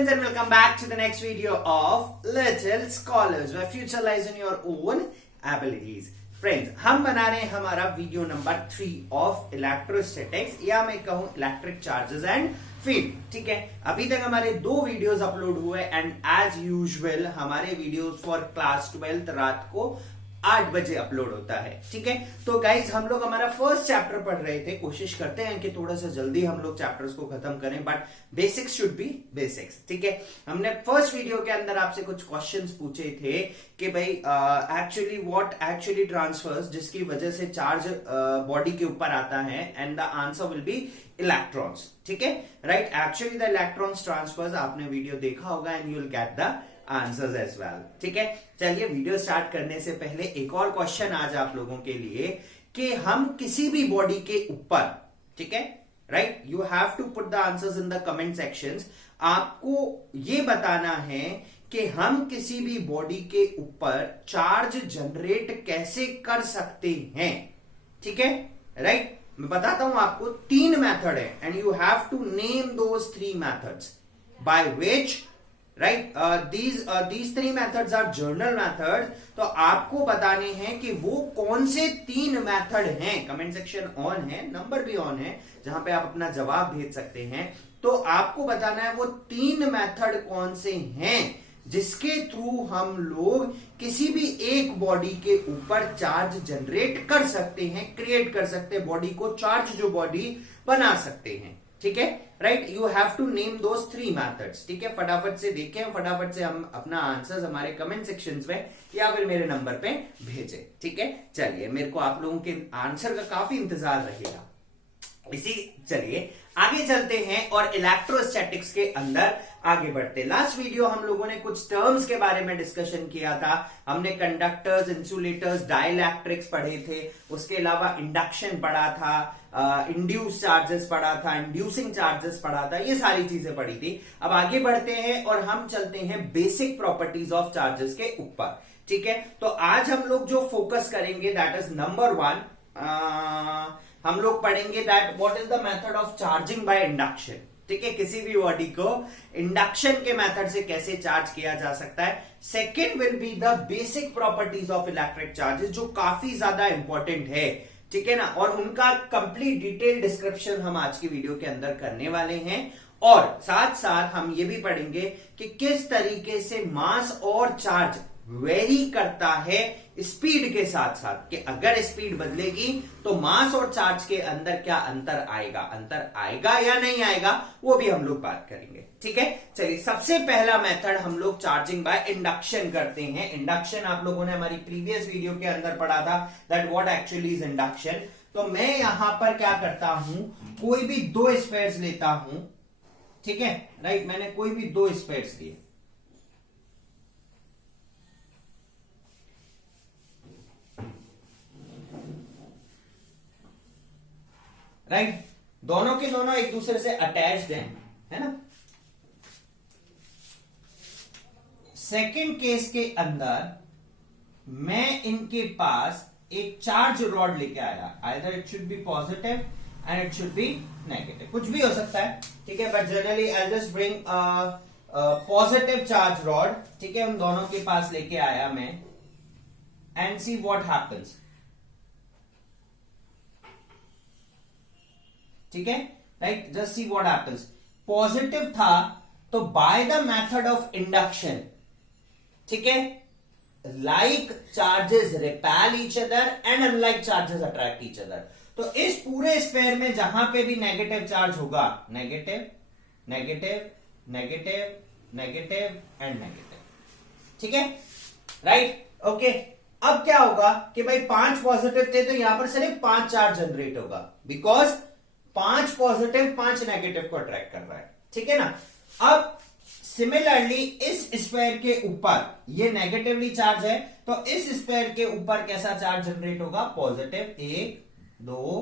friends, and welcome back to the next video of Little Scholars, where future lies in your own abilities. Friends, हम बना रहे हैं हमारा video number 3 of electrostatics, या मैं कहूं इलेक्ट्रिक चार्जेस एंड फील्ड. ठीक है, अभी तक हमारे 2 वीडियोस अपलोड हुए एंड एज यूजुअल हमारे वीडियोस फॉर क्लास 12 रात को 8 बजे अपलोड होता है. ठीक है, तो गाइज हम लोग हमारा फर्स्ट चैप्टर पढ़ रहे थे. कोशिश करते हैं कि थोड़ा सा जल्दी हम लोग चैप्टर्स को खत्म करें, but basics should be basics. ठीक है, हमने फर्स्ट वीडियो के अंदर आपसे कुछ क्वेश्चंस पूछे थे कि भाई एक्चुअली व्हाट एक्चुअली ट्रांसफर्स, जिसकी वजह से चार्ज बॉडी के ऊपर आता है, and the answer will be electrons. ठीक है, right. Actually the electrons transfers, आपने वीडियो देखा होगा and you will get the answers as well. ठीक है, चलिए वीडियो स्टार्ट करने से पहले एक और क्वेश्चन आज आप लोगों के लिए कि हम किसी भी बॉडी के ऊपर, ठीक है, right, you have to put the answers in the comment sections. आपको ये बताना है कि हम किसी भी बॉडी के ऊपर चार्ज जनरेट कैसे कर सकते हैं. ठीक है, राइट. मैं बताता हूं आपको 3 मेथड है and you have to name those 3 methods by which, right, these 3 methods are journal methods. तो आपको बताने हैं कि वो कौन से 3 मेथड हैं. कमेंट सेक्शन ऑन है, नंबर भी ऑन है, जहां पे आप अपना जवाब भेज सकते हैं. तो आपको बताना है वो 3 मेथड कौन से हैं जिसके थ्रू हम लोग किसी भी एक बॉडी के ऊपर चार्ज जनरेट कर सकते हैं, क्रिएट कर सकते हैं, बॉडी को चार्ज जो बॉडी बना सकते हैं. ठीक है, right. You have to name those 3 methods. ठीक है, फटाफट से देखें, फटाफट से हम अपना आंसर्स हमारे कमेंट सेक्शंस में या फिर मेरे नंबर पे भेजें. ठीक है, चलिए, मेरे को आप लोगों के आंसर का काफी इंतजार रहेगा. चलिए आगे चलते हैं और इलेक्ट्रोस्टैटिक्स के अंदर आगे बढ़ते. लास्ट वीडियो हम लोगों ने कुछ टर्म्स के बारे में डिस्कशन किया था. हमने कंडक्टर्स, इंसुलेटर्स, डाइलेक्ट्रिक्स पढ़े थे. उसके अलावा इंडक्शन पढ़ा था, इंड्यूस चार्जेस पढ़ा था, इंड्यूसिंग चार्जेस पढ़ा था. ये सारी चीजें पढ़ी थी. अब आगे बढ़ते हैं और हम चलते हैं बेसिक प्रॉपर्टीज ऑफ चार्जेस के ऊपर. ठीक है, तो आज हम लोग जो फोकस करेंगे दैट इज नंबर 1. हम लोग पढ़ेंगे that what is the method of charging by induction. ठीक है, किसी भी बॉडी को इंडक्शन के मेथड से कैसे चार्ज किया जा सकता है. Second will be the basic properties of electric charges, जो काफी ज्यादा इंपॉर्टेंट है. ठीक है ना, और उनका कंप्लीट डिटेल डिस्क्रिप्शन हम आज की वीडियो के अंदर करने वाले हैं. और साथ साथ हम ये भी पढ़ेंगे कि किस तरीके से मास और चार्ज वेरी करता है स्पीड के साथ साथ, कि अगर स्पीड बदलेगी तो मास और चार्ज के अंदर क्या अंतर आएगा या नहीं आएगा, वो भी हम लोग बात करेंगे. ठीक है, चलिए सबसे पहला मेथड हम लोग चार्जिंग बाय इंडक्शन करते हैं. इंडक्शन आप लोगों ने हमारी प्रीवियस वीडियो के अंदर पढ़ा था that what actually is induction. तो मैं यहां पर क्या करता हूं, कोई भी 2 स्पेयर्स लेता हूं. ठीक है, राइट, मैंने कोई भी 2 स्पेयर्स लिए. राइट, दोनों के दोनों एक दूसरे से अटैच्ड हैं, है ना. सेकंड केस के अंदर मैं इनके पास एक चार्ज रॉड लेके आया. Either it should B positive and it should B negative, कुछ भी हो सकता है. ठीक है, but generally I just bring positive charge rod. ठीक है, उन दोनों के पास लेके आया मैं एंड सी व्हाट हैपेंस. ठीक है, right, just see what happens. Positive था तो bye the method of induction, ठीक है, like charges repel each other and unlike charges attract each other. तो इस पूरे स्पेयर में जहां पे भी नेगेटिव चार्ज होगा, negative negative negative negative and negative. ठीक है, राइट, ओके. अब क्या होगा कि भाई 5 पॉजिटिव थे तो यहां पर सिर्फ 5 चार्ज जनरेट होगा, बिकॉज 5 पॉजिटिव 5 नेगेटिव को अट्रैक्ट कर रहा है. ठीक है ना. अब सिमिलरली इस स्क्वायर के ऊपर ये नेगेटिवली चार्ज है, तो इस स्क्वायर के ऊपर कैसा चार्ज जनरेट होगा, पॉजिटिव. 1 2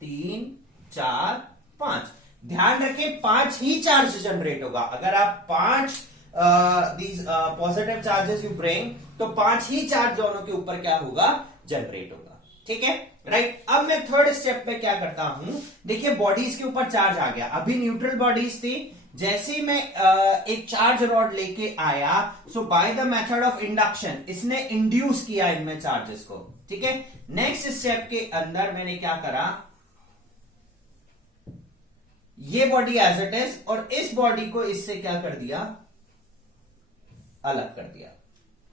3 4 5. ध्यान रखें 5 ही चार्ज जनरेट होगा. अगर आप 5 these positive charges you bring, तो 5 ही चार्ज दोनों के ऊपर क्या होगा, जनरेट होगा. ठीक है, राइट. अब मैं थर्ड स्टेप पे क्या करता हूं, देखिए बॉडीज के ऊपर चार्ज आ गया. अभी न्यूट्रल बॉडीज थी, जैसे ही मैं एक चार्ज रॉड लेके आया, so by the method of induction इसने इंड्यूस किया इनमें चार्जेस को, ठीक है। नेक्स्ट स्टेप के अंदर मैंने क्या करा, ये बॉडी एज इट इज और इस बॉडी को इससे क्या कर दिया, अलग कर दिया,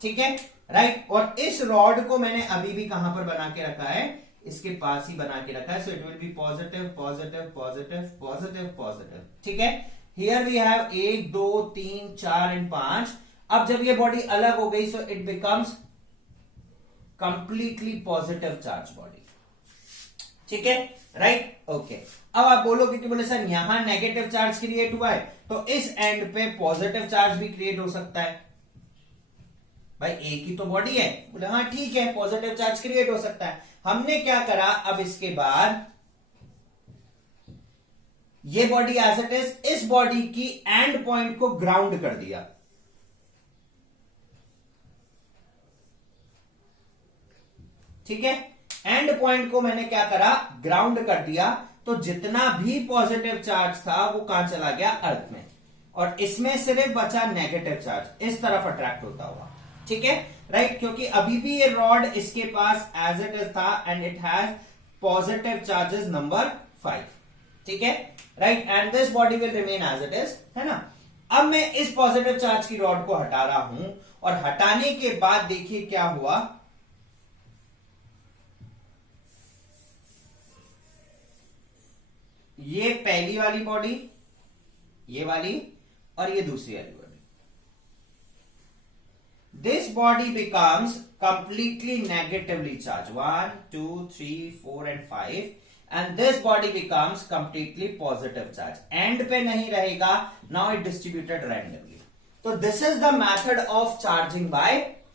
ठीक है, राइट। और इस रॉड को मैंने अभी भी कहां पर बना के रखा है, इसके पास ही बना के रखा है। So it will be positive positive positive positive positive, ठीक है। Here we have 1 2 3 4 and 5। अब जब ये बॉडी अलग हो गई, so it becomes completely positive charge body, ठीक है, राइट, ओके। अब आप बोलोगे कि बोले सर यहां नेगेटिव चार्ज क्रिएट हुआ है, तो इस एंड पे पॉजिटिव चार्ज भी क्रिएट हो सकता है। भाई एक ही तो बॉडी है, बोले हाँ ठीक है, पॉजिटिव चार्ज क्रिएट हो सकता है। हमने क्या करा, अब इसके बाद ये बॉडी एज इट इज, इस बॉडी की एंड पॉइंट को ग्राउंड कर दिया, ठीक है। एंड पॉइंट को मैंने क्या करा, ग्राउंड कर दिया। तो जितना भी पॉजिटिव चार्ज था वो कहां चला गया, अर्थ में, और इसमें सिर्फ बचा नेगेटिव चार्ज, इस तरफ अट्रैक्ट होता हुआ, ठीक है, राइट। क्योंकि अभी भी ये रॉड इसके पास एज इट इज था and it has positive charges number 5, ठीक है, right. And this body will remain as it is, है ना। अब मैं इस पॉजिटिव चार्ज की रॉड को हटा रहा हूं, और हटाने के बाद देखिए क्या हुआ, ये पहली वाली बॉडी, ये वाली, और ये दूसरी वाली body, this body becomes completely negatively charged, 1 2 3 4 and 5, and this body becomes completely positive charge, end पे नहीं रहेगा, now it distributed randomly। तो this is the method of charging by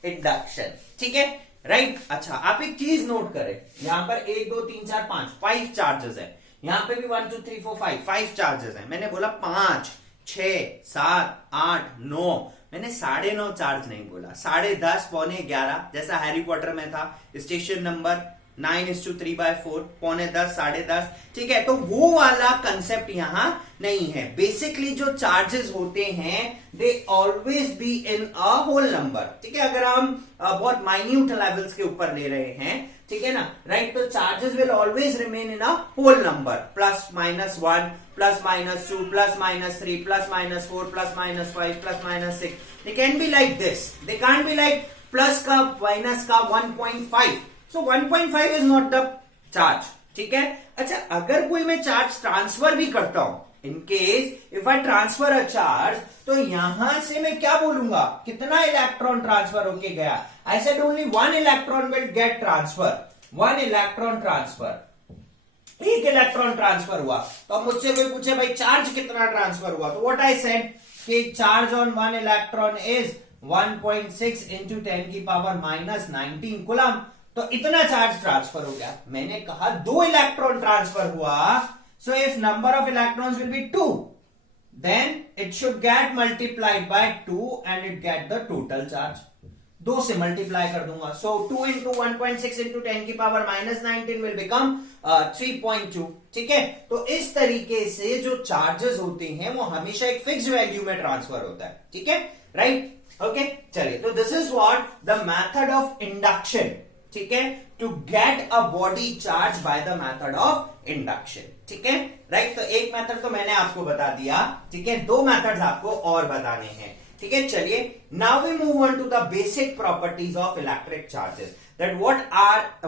induction, ठीक है, राइट। अच्छा, आप एक चीज नोट करें, यहां पर 1 2 3 4 5 चार्जेस है, यहां पे भी 1 2 3 4 5 चार्जेस है। मैंने बोला 5 6 7 8 9, मैंने 9.5 चार्ज नहीं बोला, 10:30 पौने 11, जैसा हैरी पॉटर में था, स्टेशन नंबर 9:3/4, पौने 10 10:30, ठीक है। तो वो वाला कंसेप्ट यहां नहीं है। बेसिकली जो चार्जेस होते हैं they always be in a whole number, ठीक है। अगर हम बहुत माइन्यूट लेवल्स के ऊपर ले रहे हैं, ठीक है ना, राइट, तो charges will always remain in a whole number, +-1 +-2 +-3 +-4 +-5 +-6। they can be like this, they can't be like plus का माइनस का 1.5। सो 1.5 इज नॉट द चार्ज, ठीक है। अच्छा, अगर कोई मैं चार्ज ट्रांसफर भी करता हूं, in case if I transfer a charge, तो यहां से मैं क्या बोलूंगा, कितना इलेक्ट्रॉन ट्रांसफर होके गया। आई said only 1 electron will get transfer, 1 electron transfer, एक इलेक्ट्रॉन ट्रांसफर हुआ। तो अब मुझसे कोई पूछे भाई चार्ज कितना ट्रांसफर हुआ, तो व्हाट आई सेड कि charge on 1 electron is 1.6 into 10⁻⁻19 coulomb. तो इतना चार्ज ट्रांसफर हो गया। मैंने कहा 2 इलेक्ट्रॉन ट्रांसफर हुआ, so if number of electrons will be 2, then it should get multiplied by 2 and it get the total charge। 2 से multiply कर दूंगा, so 2 into 1.6 into 10⁻⁻19 will become 3.2, ठीक है। तो इस तरीके से जो चार्जेस होते हैं वो हमेशा एक फिक्स वैल्यू में ट्रांसफर होता है, ठीक है, राइट, ओके। चलिए, तो this is what the method of induction, ठीक है, to get a body charge by the method of induction, ठीक है, राइट। तो एक मेथड तो मैंने आपको बता दिया, ठीक है, 2 मेथड्स आपको और बताने हैं, ठीक है। चलिए, now we move on to the basic properties of electric charges, that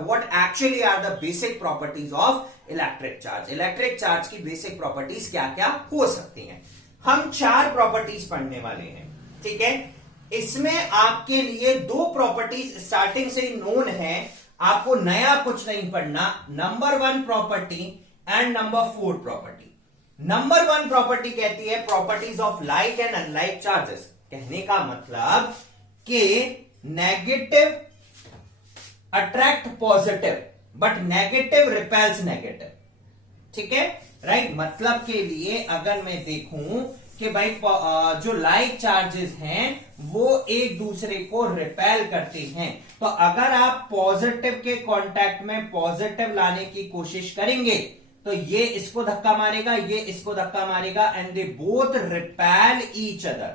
what actually are the basic properties of electric charge। Electric charge की बेसिक प्रॉपर्टीज क्या क्या हो सकती हैं। हम 4 प्रॉपर्टीज पढ़ने वाले हैं, ठीक है। इसमें आपके लिए 2 प्रॉपर्टीज स्टार्टिंग से ही नोन है, आपको नया कुछ नहीं पढ़ना। Number 1 property and number 4 property. Number 1 property कहती है properties of like and unlike charges. कहने का मतलब कि negative attract positive but negative repels negative, ठीक है, राइट। मतलब के लिए अगर मैं देखूं कि भाई जो लाइक चार्जेस हैं वो एक दूसरे को रिपेल करते हैं, तो अगर आप पॉजिटिव के कांटेक्ट में पॉजिटिव लाने की कोशिश करेंगे तो ये इसको धक्का मारेगा, ये इसको धक्का मारेगा, and they both repel each other.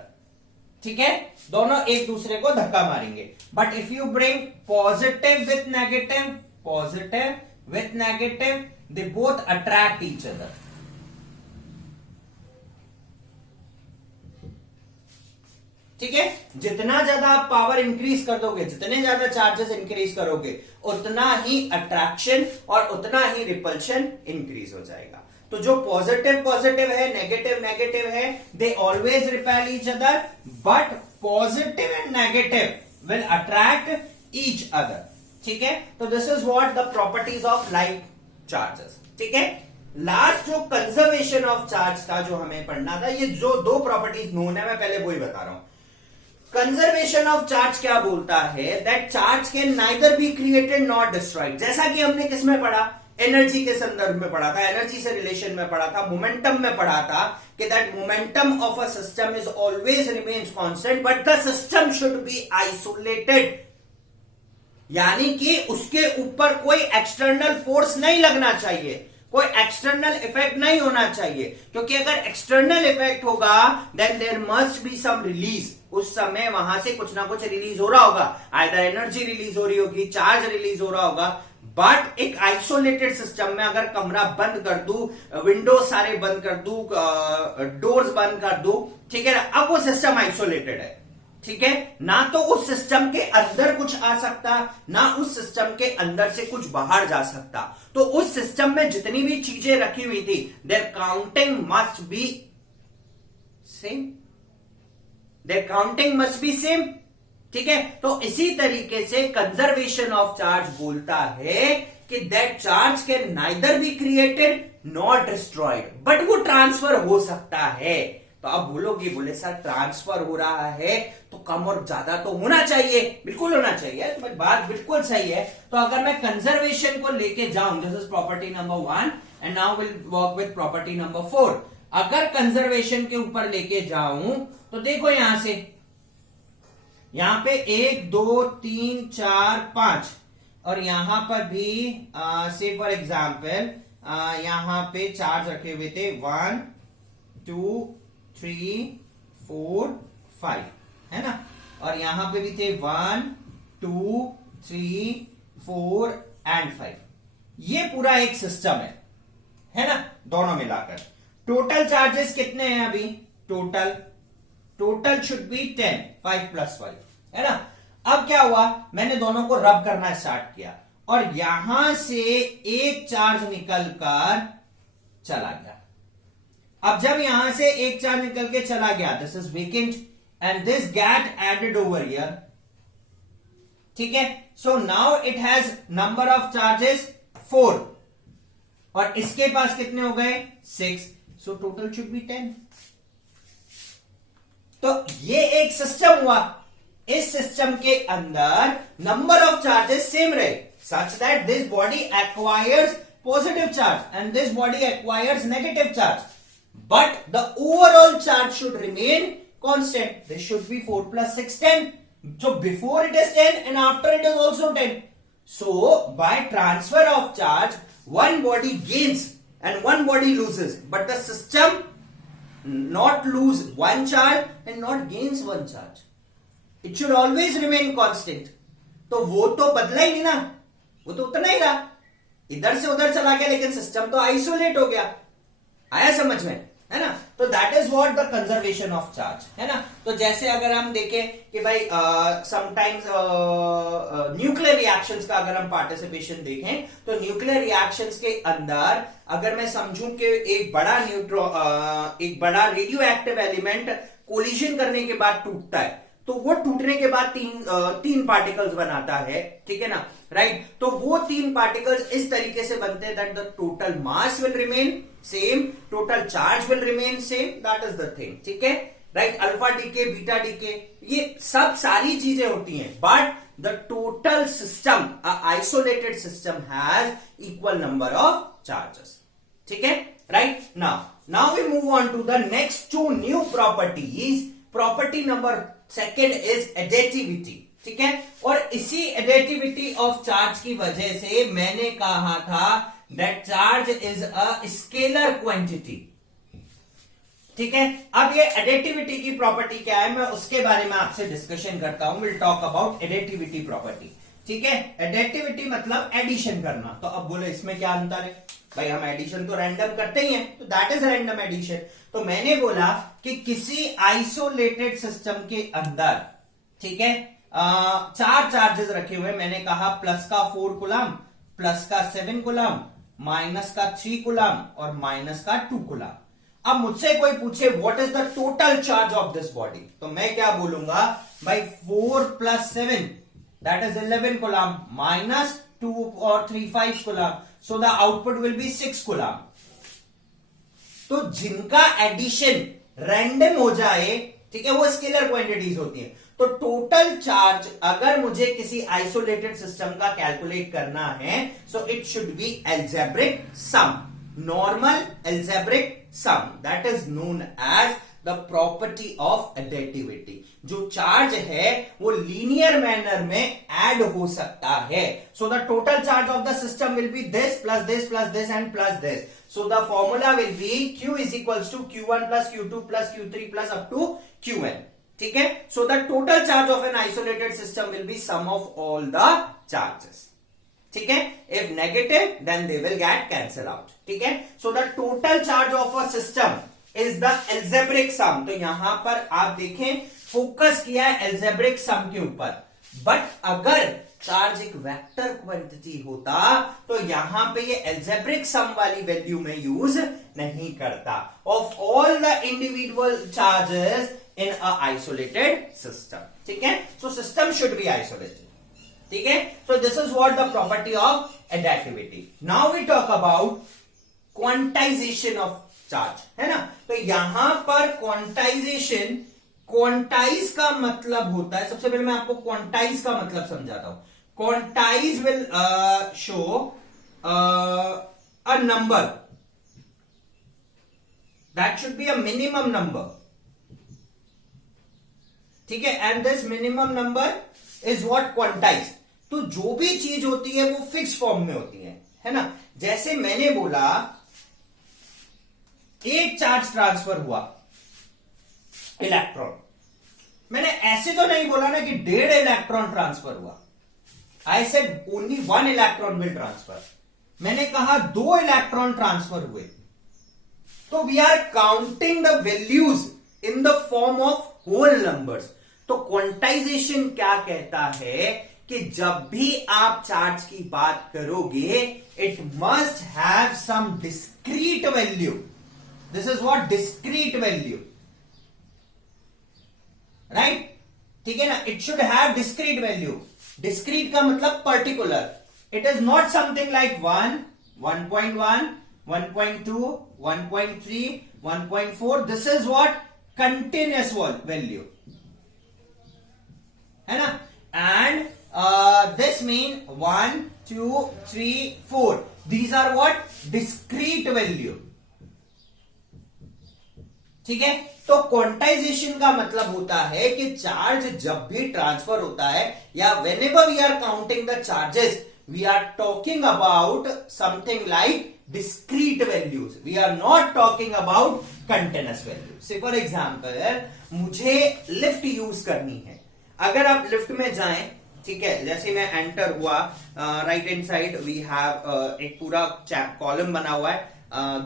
ठीक है, दोनों एक दूसरे को धक्का मारेंगे। But if you bring positive with negative, positive with negative, they both attract each other. ठीक है, जितना ज्यादा आप पावर इंक्रीज कर दोगे, जितने ज्यादा चार्जेस इंक्रीज करोगे, उतना ही अट्रैक्शन और उतना ही रिपल्शन इंक्रीज हो जाएगा। तो जो पॉजिटिव पॉजिटिव है, नेगेटिव नेगेटिव है, they always repel each other, but positive and negative will attract each other. ठीक है, तो this is what the properties of like charges. ठीक है, लास्ट जो कंजर्वेशन ऑफ चार्ज था जो हमें पढ़ना था, ये जो दो प्रॉपर्टीज नोन है, मैं पहले वही बता रहा हूं। कंजर्वेशन ऑफ चार्ज क्या बोलता है, that charge can neither be created not destroyed. जैसा कि हमने किसमें पढ़ा, एनर्जी के संदर्भ में पढ़ा था, एनर्जी से रिलेशन में पढ़ा था, मोमेंटम में पढ़ा था कि that momentum of a system is always remains constant but the system should be isolated, यानी कि उसके ऊपर कोई एक्सटर्नल फोर्स नहीं लगना चाहिए, कोई एक्सटर्नल इफेक्ट नहीं होना चाहिए, क्योंकि अगर एक्सटर्नल इफेक्ट होगा then there must be some release. उस समय वहां से कुछ ना कुछ रिलीज हो रहा होगा, आइदर एनर्जी रिलीज हो रही होगी, चार्ज रिलीज हो रहा होगा। बट एक आइसोलेटेड सिस्टम में अगर कमरा बंद कर दूं, विंडो सारे बंद कर दूं, डोर्स बंद कर दूं, ठीक है ना, अब वो सिस्टम आइसोलेटेड है। ठीक है, ना तो उस सिस्टम के अंदर कुछ आ सकता, ना उस सिस्टम के अंदर से कुछ बाहर जा सकता। तो उस सिस्टम में जितनी भी चीजें रखी हुई थी, their counting must be same, their counting must be same. ठीक है, तो इसी तरीके से कंजर्वेशन ऑफ चार्ज बोलता है कि that charge can neither be created not destroyed, but वो ट्रांसफर हो सकता है। तो आप बोलोगे, बोले सर ट्रांसफर हो रहा है तो कम और ज्यादा तो होना चाहिए, बिल्कुल होना चाहिए, तो बात बिल्कुल सही है। तो अगर मैं कंजर्वेशन को लेके जाऊं, this is property number 1 and now will work with property number 4। अगर कंजर्वेशन के ऊपर लेके जाऊं तो देखो यहां से, यहां पे 1 2 3 4 5 और यहां पर भी से फॉर एग्जाम्पल यहां पे चार्ज रखे हुए थे 1 2 3 4 5, है ना, और यहां पे भी थे 1 2 3 4 एंड 5। ये पूरा एक सिस्टम है ना, दोनों मिलाकर। टोटल चार्जेस कितने हैं अभी, टोटल शुड बी 10, 5 + 5, है ना। अब क्या हुआ, मैंने दोनों को रब करना स्टार्ट किया और यहां से एक चार्ज निकलकर चला गया। अब जब यहां से एक चार्ज निकल के चला गया, this is vacant and this get added over here. ठीक है, so now it has number of charges 4 और इसके पास कितने हो गए 6, सो टोटल शुड बी 10। तो ये एक सिस्टम हुआ, इस सिस्टम के अंदर नंबर ऑफ चार्जेस सेम रहे, such that this body acquires positive charge and this body acquires negative charge, but the overall charge should remain constant. This should be 4 + 6 10. So before it is 10 and after it is also 10. So by transfer of charge, one body gains and one body loses, but the system not lose one charge and not gains one charge. It should always remain constant. तो वो तो बदला ही नहीं ना, वो तो उतना ही रहा, इधर से उधर चला गया लेकिन सिस्टम तो आइसोलेट हो गया। आया समझ में, है ना। तो that is what the conservation of charge, है ना। तो जैसे अगर हम देखें कि भाई समटाइम्स न्यूक्लियर रिएक्शंस का अगर हम पार्टिसिपेशन देखें, तो न्यूक्लियर रिएक्शंस के अंदर अगर मैं समझूं कि एक बड़ा रेडियो एक्टिव एलिमेंट कोलिजन करने के बाद टूटता है, तो वो टूटने के बाद तीन पार्टिकल्स बनाता है, ठीक है ना, राइट। तो वो 3 पार्टिकल्स इस तरीके से बनते हैं that the total mass will remain same, total charge will remain same, that is the thing, ठीक है, right. Alpha decay, beta decay, ये सब सारी चीजें होती हैं, but the total system, isolated system has equal number of charges, ठीक है, right. Now we move on to the next 2 new properties. Property number 2 is additivity, ठीक है। और इसी एडेटिविटी ऑफ चार्ज की वजह से मैंने कहा था that charge is a scalar quantity. ठीक है, अब ये एडिटिविटी की प्रॉपर्टी क्या है, मैं उसके बारे में आपसे डिस्कशन करता हूं। Will talk about additivity property. ठीक है, एडिटिविटी मतलब एडिशन करना। तो अब बोलो इसमें क्या अंतर है? भाई हम एडिशन तो रैंडम करते ही हैं, तो दैट इज रैंडम एडिशन। तो मैंने बोला कि किसी आइसोलेटेड सिस्टम के अंदर, ठीक है, चार चार्जेस रखे हुए। मैंने कहा प्लस का 4 कूलम, प्लस का 7 कूलम, माइनस का 3 कूलम और माइनस का 2 कूलम। अब मुझसे कोई पूछे what is the total charge of this body, तो मैं क्या बोलूंगा, भाई 4 plus 7 that is 11 coulomb, minus 2 और 3 5 coulomb, so the output will be 6 coulomb. तो जिनका एडिशन रैंडम हो जाए, ठीक है, वो स्केलर क्वांटिटीज होती है। तो टोटल चार्ज अगर मुझे किसी आइसोलेटेड सिस्टम का कैलकुलेट करना है, so it should B algebraic sum, normal algebraic sum, that is known as the property of additivity। जो चार्ज है वो लीनियर मैनर में ऐड हो सकता है। so the total charge of the system will be this plus this plus this and plus this, so the formula will be q is equals to q1 plus q2 plus q3 plus up to qn। ठीक है, so the total charge of an isolated system will be sum of all the charges। ठीक है, if negative then they will get cancel out. ठीक है, so the total charge of a system is the algebraic sum. तो यहां पर आप देखें focus किया है एल्जेब्रिक सम के ऊपर, बट अगर चार्ज एक वेक्टर क्वांटिटी होता तो यहां पे ये एल्जेब्रिक सम वाली वैल्यू में यूज नहीं करता of all the individual charges in a isolated system. ठीक है, so system should be isolated. ठीक है, so this is what the property of additivity. Now we talk about quantisation of charge, है ना। तो यहां पर क्वांटाइजेशन, क्वांटाइज का मतलब होता है, सबसे पहले मैं आपको क्वांटाइज का मतलब समझाता हूं। Quantize will show a number that should be a minimum number. ठीक है, and this minimum number is what quantize. तो जो भी चीज होती है वो फिक्स फॉर्म में होती है ना। जैसे मैंने बोला एक चार्ज ट्रांसफर हुआ इलेक्ट्रॉन, मैंने ऐसे तो नहीं बोला ना कि 1.5 इलेक्ट्रॉन ट्रांसफर हुआ। I said only 1 electron will transfer. मैंने कहा 2 इलेक्ट्रॉन ट्रांसफर हुए, तो we are counting the values in the form of whole numbers. तो क्वांटाइजेशन क्या कहता है कि जब भी आप चार्ज की बात करोगे, it must have some discrete value. This is what discrete value, right. ठीक है ना, it should have discrete value. Discrete का मतलब particular. It is not something like 1, 1.1, 1.2, 1.3, 1.4। This is what continuous value, है ना। And this mean 1, 2, 3, 4, these are what discrete value. ठीक है, तो क्वांटाइजेशन का मतलब होता है कि चार्ज जब भी ट्रांसफर होता है या whenever we are counting the charges, we are talking about something like discrete values, we are not talking about continuous values। say for example मुझे लिफ्ट यूज करनी है। अगर आप लिफ्ट में जाएं, ठीक है, जैसे मैं एंटर हुआ, right hand side we have एक पूरा कॉलम बना हुआ है,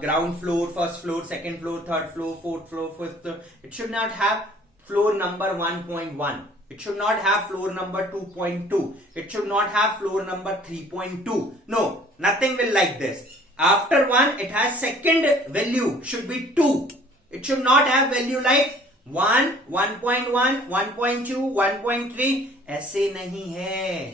ground floor, first floor, second floor, third floor, fourth floor, fifth floor. It should not have floor number 1.1, it should not have floor number 2.2, it should not have floor number 3.2, no, nothing will like this। After 1 it has second value should be 2, it should not have value like 1, 1.1, 1.2, 1.3। ऐसे नहीं है,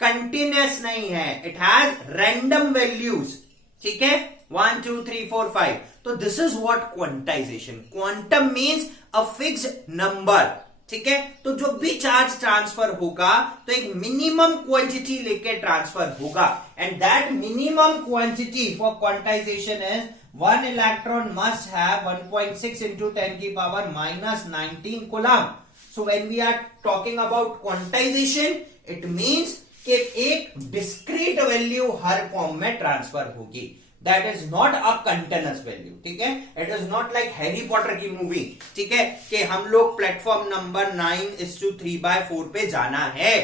continuous नहीं है, it has random values. ठीक है, 1, 2, 3, 4, 5। तो this is what quantization. Quantum means a fixed number. ठीक है, तो जो भी चार्ज ट्रांसफर होगा तो एक मिनिमम क्वांटिटी लेके ट्रांसफर होगा, and that minimum quantity for quantization is 1 electron must have 1.6 into 10 की power -19 coulomb. So when we are talking about quantization, it means कि एक डिस्क्रीट वैल्यू हर फॉर्म में ट्रांसफर होगी, that is not a continuous value, ठीक है। It is not like Harry Potter की movie, ठीक है, कि हम लोग प्लेटफॉर्म नंबर 9:3/4 पे जाना है।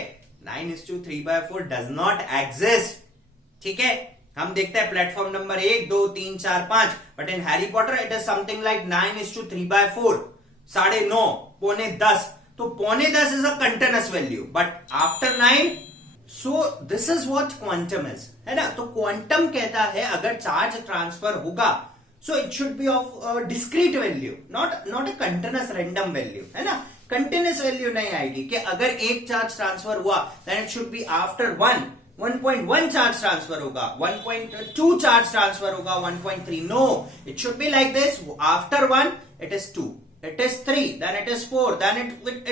9:3/4 डज नॉट एग्जिस्ट, ठीक है। हम देखते हैं platform number 1, 2, 3, 4, 5, but in Harry Potter it is something like 9:3/4, 9:30, 9:45। तो 9:45 is a continuous value, but after 9, so this is what quantum is, है ना। तो क्वांटम कहता है अगर चार्ज ट्रांसफर होगा, so it should be of discrete value, not a continuous random value, है ना। कंटिन्यूअस वैल्यू नहीं आएगी कि अगर एक चार्ज ट्रांसफर हुआ then it should be after 1.1 charge transfer होगा, 1.2 चार्ज ट्रांसफर होगा, 1.3, no, it should be like this, after 1 it is 2, it is 3, then it is 4, then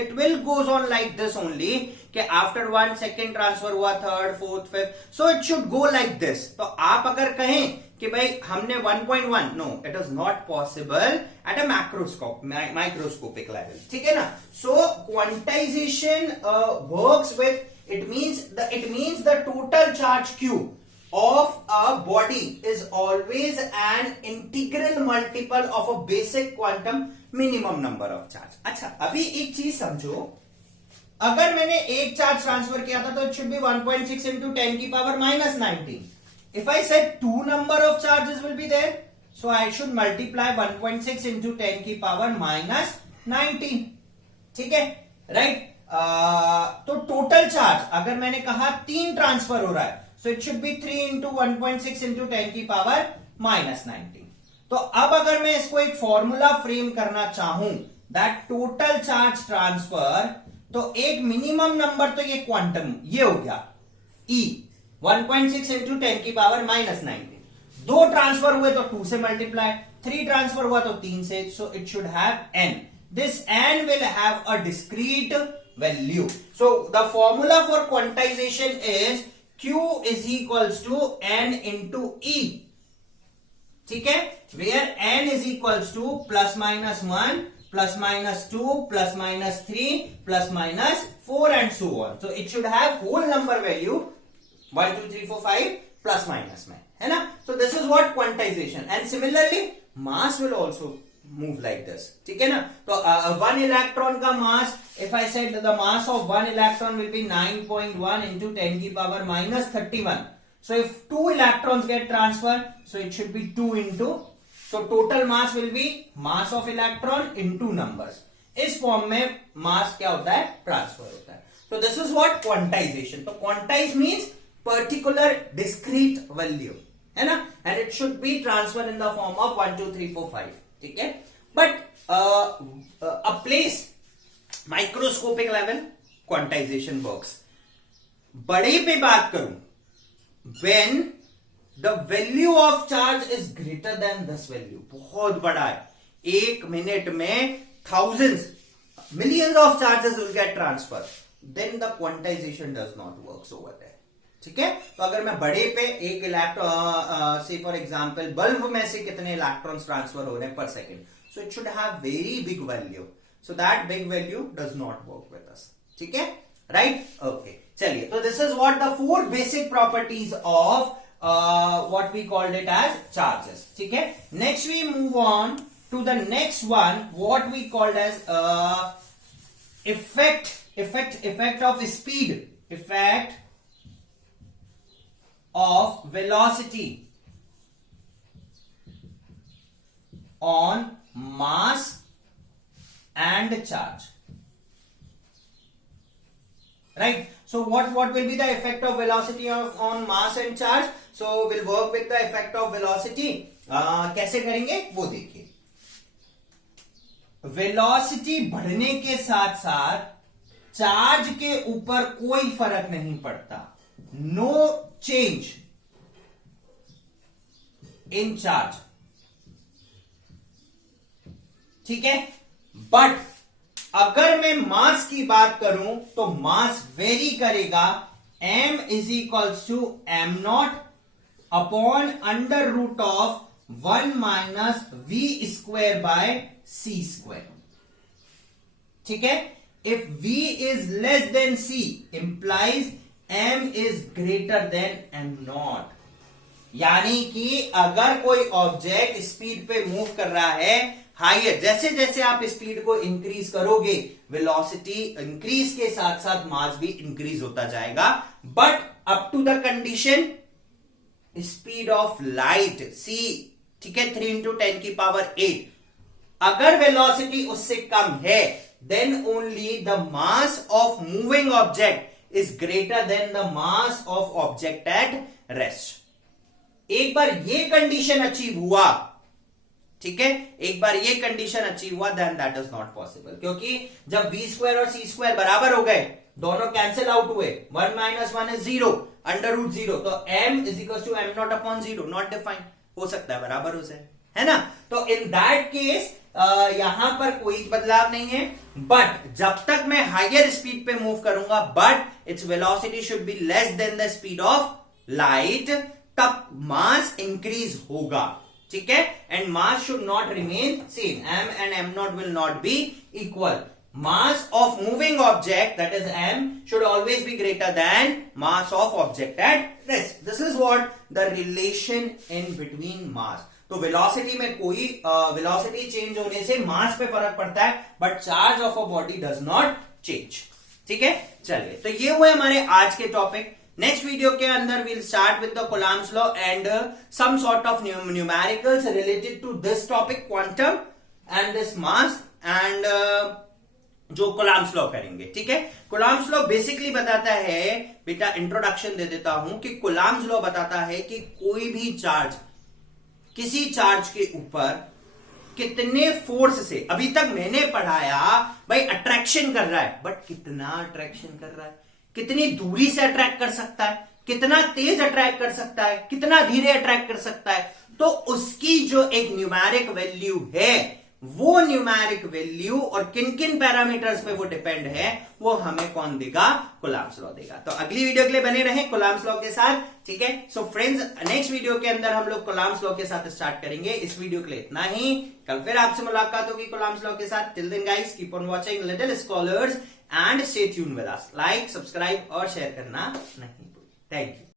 it will goes on like this only, कि after 1 second transfer हुआ, third, fourth, fifth, so it should go like this। तो आप अगर कहें कि भाई हमने 1.1, no, it is not possible at a microscopic level, ठीक है ना। so quantization works with, it means the total charge q of a body is always an integral multiple of a basic quantum minimum number of charge। अच्छा, अभी एक चीज समझो, अगर मैंने एक चार्ज ट्रांसफर किया था तो इट शुड बी 1.6 into 10 की power -19। If I said 2 number of charges will be there, so I should multiply 1.6 into 10 की पावर -19, ठीक है, राइट। तो टोटल चार्ज अगर मैंने कहा 3 ट्रांसफर हो रहा है, so it should be 3 into 1.6 into 10 की पावर -19। तो अब अगर मैं इसको एक फॉर्मूला फ्रेम करना चाहूं, दैट टोटल चार्ज ट्रांसफर, तो एक मिनिमम नंबर तो ये क्वांटम ये हो गया E, 1.6 into 10 की पावर -19। 2 ट्रांसफर हुए तो 2 से मल्टीप्लाई, 3 ट्रांसफर हुआ तो 3 से, सो it should have n, this n will have a discrete value। so the formula for quantization is Q is equals to n into E, ठीक है, where n is equals to ±1, ±2, ±3, ±4 and so on। so it should have whole number value 1, 2, 3, 4, 5 plus minus में, है ना। so this is what quantization, and similarly mass will also move like this, ठीक है ना। तो 1 electron का मास, if I said the mass of 1 electron will be 9.1 into 10 की power -31, so if 2 electrons get transferred, so it should be 2 into, so total mass will be mass of electron into numbers। इस form में मास क्या होता है, transfer होता है। so this is what quantization, तो quantize means particular discrete value, है ना, and it should be transferred in the form of 1, 2, 3, 4, 5, ठीक है। But a place microscopic level quantization works। बड़े पे बात करूं, when the value of charge is greater than this value, बहुत बड़ा है, 1 मिनट में thousands, millions of charges will get transferred, then the quantization does not work over there, ठीक है। तो अगर मैं बड़े पे एक इलेक्ट्रॉन, से फॉर एग्जांपल बल्ब में से कितने इलेक्ट्रॉन्स ट्रांसफर हो रहे हैं पर second, so it should have very big value, so that big value does not work with us, ठीक है, राइट, ओके। चलिए, तो this is what the 4 basic properties of what we called it as charges, ठीक है। Next we move on to the next one, what we called as effect of speed, effect of velocity on mass and charge, right। so what will be the effect of velocity on mass and charge, so we'll work with the effect of velocity। कैसे करेंगे वो देखिए। Velocity बढ़ने के साथ साथ charge के ऊपर कोई फर्क नहीं पड़ता, नो चेंज इन चार्ज, ठीक है। बट अगर मैं मास की बात करूं तो मास वेरी करेगा, m is equals to m0 upon under root of 1 minus v² by c², ठीक है। If v is less than c implies m is greater than m naught. यानी कि अगर कोई ऑब्जेक्ट स्पीड पे मूव कर रहा है हाइयर, जैसे जैसे आप स्पीड को इंक्रीज करोगे वेलोसिटी इंक्रीज के साथ साथ मास भी इंक्रीज होता जाएगा, but up to the condition speed of light C, ठीक है, 3 × 10⁸। अगर वेलोसिटी उससे कम है then only the mass of moving object is greater than the mass of object at rest. एक बार ये कंडीशन अचीव हुआ, ठीक है, एक बार ये कंडीशन अचीव हुआ, then that is not possible, क्योंकि जब v² और c² बराबर हो गए, दोनों कैंसिल आउट हुए, 1 - 1 इज 0, √0, तो m = m0/0, नॉट डिफाइंड, हो सकता है बराबर हो जाए, है ना। तो इन दैट केस यहां पर कोई बदलाव नहीं है, बट जब तक मैं हायर स्पीड पे मूव करूंगा but its velocity should be less than the speed of light, तब मास इंक्रीज होगा, ठीक है, and mass should not remain same, m and m0 will not be equal. Mass of moving object, that is m, should always be greater than mass of object at rest. This is what the relation in between mass. तो velocity में कोई velocity change होने से मास पे फर्क पड़ता है, but charge of a body does not change, ठीक है। चलिए, तो ये हुए हमारे आज के टॉपिक। नेक्स्ट वीडियो के अंदर we'll start with the Coulomb's law and some sort of numericals related to this topic, quantum and this mass, and जो Coulomb's law करेंगे, ठीक है। Coulomb's law बेसिकली बताता है, बेटा इंट्रोडक्शन दे देता हूं, कि Coulomb's law बताता है कि कोई भी चार्ज किसी चार्ज के ऊपर कितने फोर्स से, अभी तक मैंने पढ़ाया भाई अट्रैक्शन कर रहा है, बट कितना अट्रैक्शन कर रहा है, कितनी दूरी से अट्रैक्ट कर सकता है, कितना तेज अट्रैक्ट कर सकता है, कितना धीरे अट्रैक्ट कर सकता है, तो उसकी जो एक न्यूमेरिक वैल्यू है, वो न्यूमेरिक वैल्यू और किन किन पैरामीटर्स पे वो डिपेंड है, वो हमें कौन देगा, Coulomb's लॉ देगा। तो अगली वीडियो के लिए बने रहें Coulomb's लॉ के साथ, ठीक है। सो फ्रेंड्स, नेक्स्ट वीडियो के अंदर हम लोग Coulomb's लॉ के साथ स्टार्ट करेंगे। इस वीडियो के लिए इतना ही, कल फिर आपसे मुलाकात होगी Coulomb's लॉ के साथ। Till then guys, keep on watching Little Scholars and stay tuned with us. Like, subscribe और शेयर करना नहीं भूलिए। Thank you.